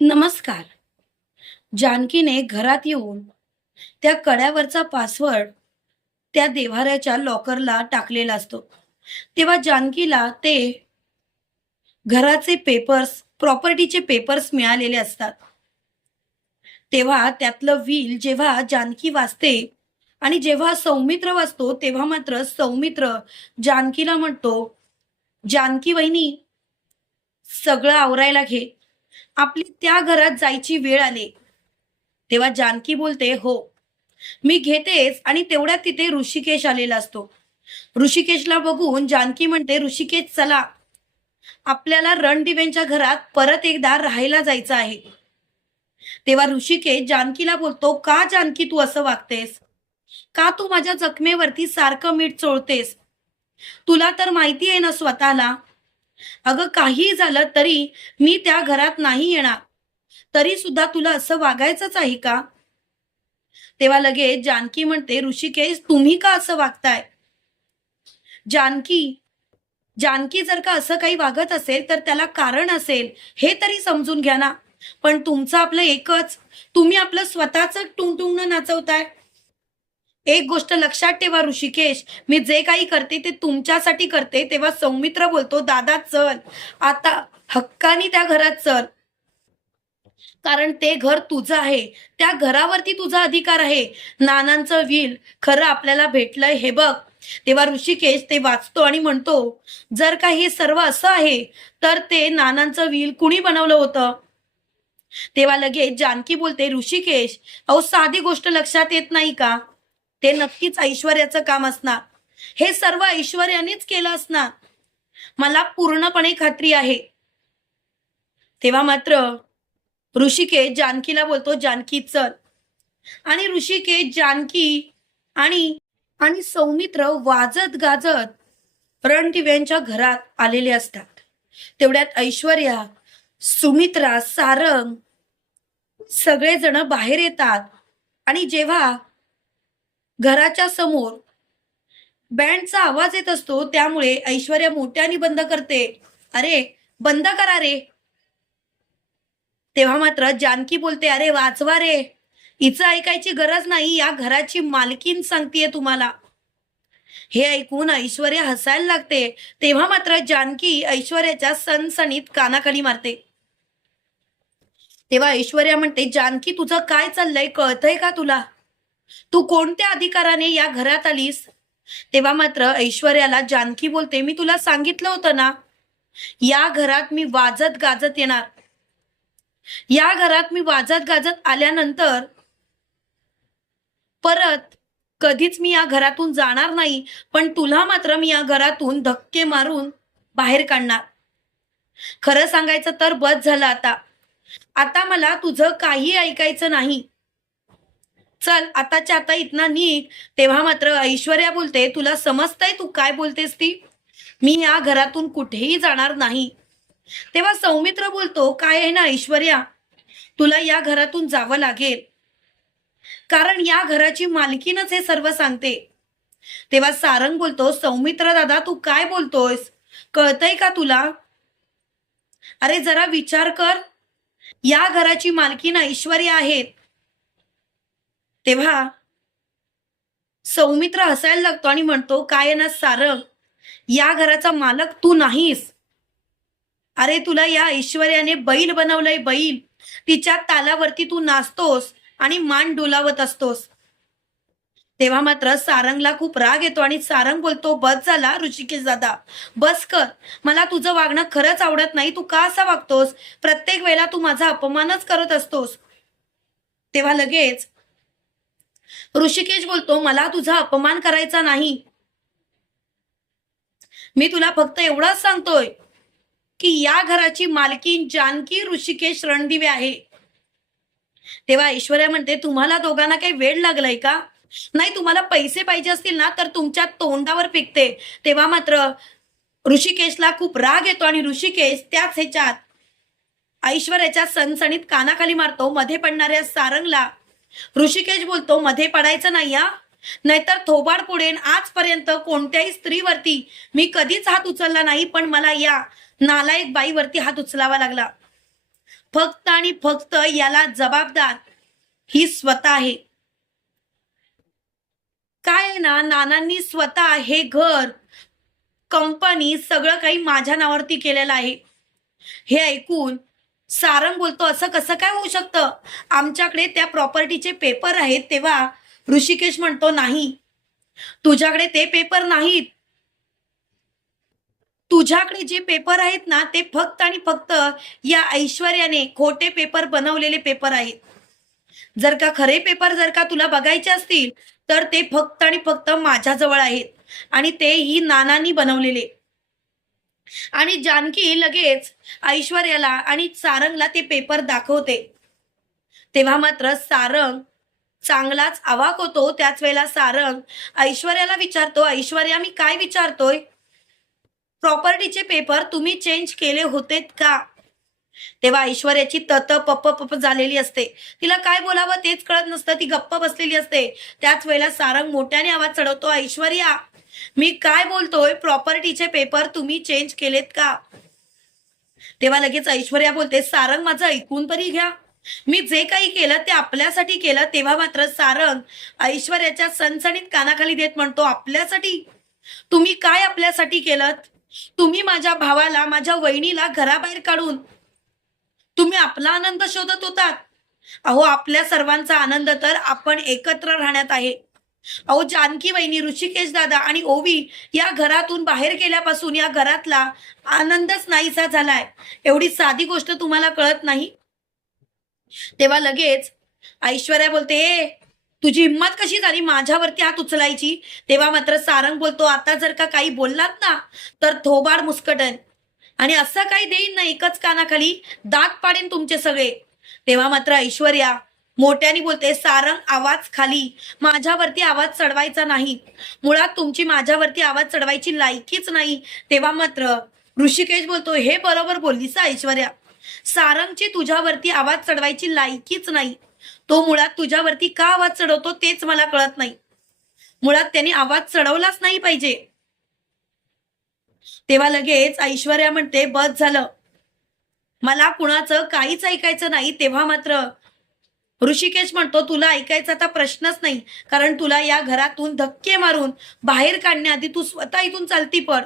नमस्कार. जानकीने घरात येऊन त्या कड्यावरचा पासवर्ड त्या देव्हाऱ्याच्या लॉकरला टाकलेला असतो. तेव्हा जानकीला ते घराचे पेपर्स प्रॉपर्टीचे पेपर्स मिळालेले असतात. तेव्हा त्यातलं व्हील जेव्हा जानकी वाचते आणि जेव्हा सौमित्र वाचतो तेव्हा मात्र सौमित्र जानकीला म्हणतो जानकी वहिनी सगळं आवरायला घे. आपली त्या घरात जायची वेळ आली. तेव्हा जानकी बोलते हो मी घेतेच आणि तेवढ्यात तिथे ऋषिकेश आलेला असतो. ऋषिकेशला बघून जानकी म्हणते ऋषिकेश चला. आपल्याला रणदिव्यांच्या घरात परत एकदा राहायला जायचं आहे. तेव्हा ऋषिकेश जानकीला बोलतो का जानकी तू असं वागतेस? का तू माझ्या जखमेवरती सारखं मीठ चोळतेस? तुला तर माहिती आहे ना स्वतःला. अगं काही झालं तरी मी त्या घरात नाही येणार. तरी सुद्धा तुला असं वागायचंच आहे का? तेव्हा लगेच जानकी म्हणते ऋषिकेश तुम्ही का असं वागताय? जानकी जानकी जर का असं काही वागत असेल तर त्याला कारण असेल हे तरी समजून घ्या ना. पण तुमचं आपलं एकच तुम्ही आपलं स्वतःच टुंगटुंगणं नाचवताय. एक गोष्ट लक्षात ठेवा ऋषिकेश मी जे काही करते ते तुमच्यासाठी करते. तेव्हा सौमित्र बोलतो दादा चल. आता हक्कानी त्या घरात चल. कारण ते घर तुझं आहे. त्या घरावरती तुझा अधिकार आहे. नानांचं व्हील खरं आपल्याला भेटलंय हे बघ. तेव्हा ऋषिकेश ते वाचतो आणि म्हणतो जर का हे सर्व असं आहे तर ते नानांचं व्हील कुणी बनवलं होतं? तेव्हा लगेच जानकी बोलते ऋषिकेश अहो साधी गोष्ट लक्षात येत नाही का? ते नक्कीच ऐश्वर्याचं काम असणार. हे सर्व ऐश्वर्यानेच केलं असणार. मला पूर्णपणे खात्री आहे. तेव्हा मात्र ऋषिकेश जानकीला बोलतो जानकी चल. आणि ऋषिकेश जानकी आणि आणि सौमित्र वाजत गाजत रणदिव्यांच्या घरात आलेले असतात. तेवढ्यात ऐश्वर्या सुमित्रा सारंग सगळेजण बाहेर येतात. आणि जेव्हा घराच्या समोर बँडचा आवाज येत असतो त्यामुळे ऐश्वर्या मोठ्याने बंद करते. अरे बंद करा रे. तेव्हा मात्र जानकी बोलते अरे वाचवा रे. हिचं ऐकायची गरज नाही या घराची मालकीन सांगतीये तुम्हाला. हे ऐकून ऐश्वर्या हसायला लागते. तेव्हा मात्र जानकी ऐश्वर्याच्या सणसणीत कानाखाली मारते. तेव्हा ऐश्वर्या म्हणते जानकी तुझं काय चाललंय? कळतंय का तुला? तू कोणत्या अधिकाराने या घरात आलीस? तेव्हा मात्र ऐश्वर्याला जानकी बोलते मी तुला सांगितलं होतं ना या घरात मी वाजत गाजत येणार. या घरात मी वाजत गाजत आल्यानंतर परत कधीच मी या घरातून जाणार नाही पण तुला मात्र मी या घरातून धक्के मारून बाहेर काढणार. खरं सांगायचं तर बस झालं आता. आता मला तुझं काही ऐकायचं नाही. चल आताच्या आता इथनं निघ. तेव्हा मात्र ऐश्वर्या बोलते तुला समजतंय तू काय बोलतेस ती? मी या घरातून कुठेही जाणार नाही. तेव्हा सौमित्र बोलतो काय आहे ना ऐश्वर्या? तुला या घरातून जावं लागेल. कारण या घराची मालकीनच हे सर्व सांगते. तेव्हा सारंग बोलतो सौमित्र दादा तू काय बोलतोयस? कळतंय का तुला? अरे जरा विचार कर. या घराची मालकीन ऐश्वर्या आहेत. तेव्हा सौमित्र हसायला लागतो आणि म्हणतो काय ना सारंग या घराचा मालक तू नाहीस. अरे तुला या ऐश्वर्याने बैल बनवलंय बैल. तिच्या तालावरती तू नाचतोस आणि मान डोलावत असतोस. तेव्हा मात्र सारंगला खूप राग येतो आणि सारंग बोलतो बस झाला ऋषिकेश दादा. बस कर. मला तुझं वागणं खरंच आवडत नाही. तू का असा वागतोस? प्रत्येक वेळेला तू माझा अपमानच करत असतोस. तेव्हा लगेच ऋषिकेश बोलतो मला तुझा अपमान करायचा नाही. मी तुला फक्त एवढंच सांगतोय की या घराची मालकी जानकी ऋषिकेश रणदिवे आहे. तेव्हा ऐश्वर्या म्हणते तुम्हाला दोघांना काही वेळ लागलाय का? नाही तुम्हाला पैसे पाहिजे असतील ना तर तुमच्या तोंडावर पिकते तेव्हा मात्र ऋषिकेशला खूप राग येतो आणि ऋषिकेश त्याच ह्याच्यात ऐश्वर्याच्या सणसणीत कानाखाली मारतो. मध्ये पडणाऱ्या सारंगला ऋषिकेश बोलतो मध्ये पडायचं नाही या नाहीतर थोबाड पुढेन. आजपर्यंत कोणत्याही स्त्रीवरती मी कधीच हात उचलला नाही पण मला या नालायक बाईवरती हात उचलावा लागला. फक्त आणि फक्त याला जबाबदार ही स्वतः आहे. काय आहे ना नानांनी स्वतः हे घर कंपनी सगळं काही माझ्या नावावरती केलेलं आहे. हे ऐकून सारंग बोलतो असं कसं काय होऊ शकतं? आमच्याकडे त्या प्रॉपर्टीचे पेपर आहेत तेव्हा ऋषिकेश म्हणतो नाही. तुझ्याकडे ते पेपर नाहीत. तुझ्याकडे जे पेपर आहेत ना ते फक्त आणि फक्त या ऐश्वर्याने खोटे पेपर बनवलेले पेपर आहेत. जर का खरे पेपर जर का तुला बघायचे असतील तर ते फक्त आणि फक्त माझ्याजवळ आहेत. आणि ते ही नानांनी बनवलेले. आणि जानकी लगेच ऐश्वर्याला आणि सारंगला ते पेपर दाखवते. तेव्हा मात्र सारंग चांगलाच आवाक होतो. त्याच वेळेला सारंग ऐश्वर्याला विचारतो ऐश्वर्या मी काय विचारतोय? प्रॉपर्टीचे पेपर तुम्ही चेंज केले होते का? तेव्हा ऐश्वर्याची तत पप्प पप झालेली असते. तिला काय बोलावं तेच कळत नसतं. ती गप्प बसलेली असते. त्याच वेळेला सारंग मोठ्याने आवाज चढवतो ऐश्वर्या मी काय बोलतोय? प्रॉपर्टीचे पेपर तुम्ही चेंज केलेत का? तेव्हा लगेच ऐश्वर्या बोलते सारंग माझं ऐकून तरी घ्या. मी जे काही केलं ते आपल्यासाठी केलं तेव्हा मात्र सारंग ऐश्वर्याच्या सणसणीत कानाखाली देत म्हणतो आपल्यासाठी? तुम्ही काय आपल्यासाठी केलं तुम्ही माझ्या भावाला माझ्या वहिनीला घराबाहेर काढून तुम्ही आपला आनंद शोधत होतात. अहो आपल्या सर्वांचा आनंद तर आपण एकत्र राहण्यात आहे. अहो जानकी वहिनी ऋषिकेश दादा आणि ओवी या घरातून बाहेर गेल्यापासून या घरातला आनंदच नाहीसा झालाय. एवढी साधी गोष्ट तुम्हाला कळत नाही? तेव्हा लगेच ऐश्वर्या बोलते "ए, तुझी हिंमत कशी झाली माझ्यावरती हात उचलायची? तेव्हा मात्र सारंग बोलतो आता जर का काही बोललात ना तर थोबाड मुस्कटन. आणि असं काही देईन ना एकच कानाखाली दात पाडेन तुमचे सगळे. तेव्हा मात्र ऐश्वर्या मोठ्याने बोलते सारंग आवाज खाली. माझ्यावरती आवाज चढवायचा नाही. मुळात तुमची माझ्यावरती आवाज चढवायची लायकीच नाही. तेव्हा मात्र ऋषिकेश बोलतो हे बरोबर बोललीस ऐश्वर्या. सारंगची तुझ्यावरती आवाज चढवायची लायकीच नाही. तो मुळात तुझ्यावरती का आवाज चढवतो तेच मला कळत नाही. मुळात त्याने आवाज चढवलाच नाही पाहिजे. तेव्हा लगेच ऐश्वर्या म्हणते बस झालं. मला कुणाचं काहीच ऐकायचं नाही. तेव्हा मात्र ऋषिकेश म्हणतो तुला ऐकायचा आता प्रश्नच नाही कारण तुला या घरातून धक्के मारून बाहेर काढण्याआधी तू स्वतः इथून चालती पड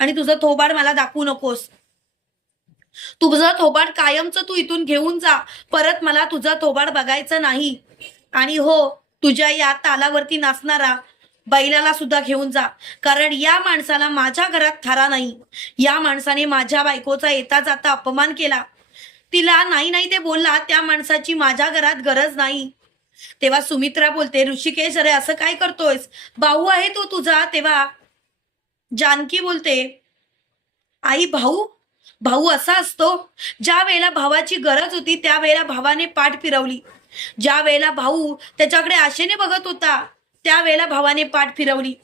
आणि तुझं थोबाड मला दाखवू नकोस. तुझं थोबाड कायमचं तू इथून घेऊन जा परत मला तुझं थोबाड बघायचं नाही. आणि हो तुझ्या या तालावरती नाचणारा बैलाला सुद्धा घेऊन जा कारण या माणसाला माझ्या घरात थारा नाही. या माणसाने माझ्या बायकोचा येता जाता अपमान केला तिला नाही नाही ते बोलला त्या माणसाची माझ्या घरात गरज नाही. तेव्हा सुमित्रा बोलते ऋषिकेश अरे असं काय करतोयस? भाऊ आहे तो तुझा. तेव्हा जानकी बोलते आई भाऊ भाऊ असा असतो ज्या वेळेला भावाची गरज होती त्यावेळेला भावाने पाठ फिरवली. ज्या वेळेला भाऊ त्याच्याकडे आशेने बघत होता त्यावेळेला भावाने पाठ फिरवली.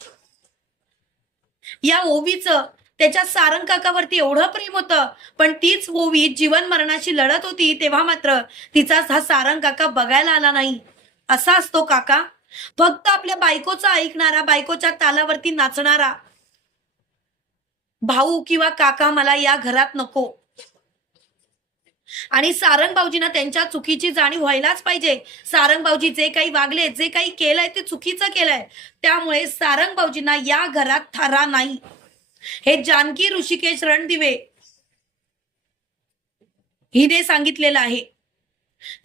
या ओवीचं त्याच्या सारंग काकावरती एवढं प्रेम होतं. पण तीच ओवी जीवन मरणाशी लढत होती तेव्हा मात्र तिचा हा सारंग काका बघायला आला नाही. असा असतो काका. फक्त आपल्या बायकोचा ऐकणारा बायकोच्या तालावरती नाचणारा. भाऊ किंवा काका मला या घरात नको. आणि सारंग भाऊजींना त्यांच्या चुकीची जाणीव व्हायलाच पाहिजे. सारंग भाऊजी जे काही वागले जे काही केलंय ते चुकीचं केलंय. त्यामुळे सारंग भाऊजींना या घरात थारा नाही. हे जानकी ऋषिकेश रणदिवे. हिने सांगितलेलं आहे.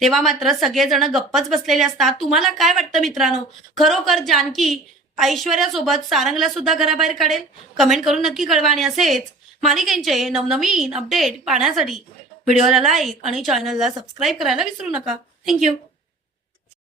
तेव्हा मात्र सगळेजण गप्पच बसलेले असतात. तुम्हाला काय वाटतं मित्रांनो? खरोखर जानकी ऐश्वर्यासोबत सारंगला सुद्धा घराबाहेर काढेल? कमेंट करून नक्की कळवा आणि असेच मालिकेंचे नवनवीन अपडेट पाहण्यासाठी. व्हिडिओला लाईक आणि चॅनलला सबस्क्राईब करायला विसरू नका. थँक्यू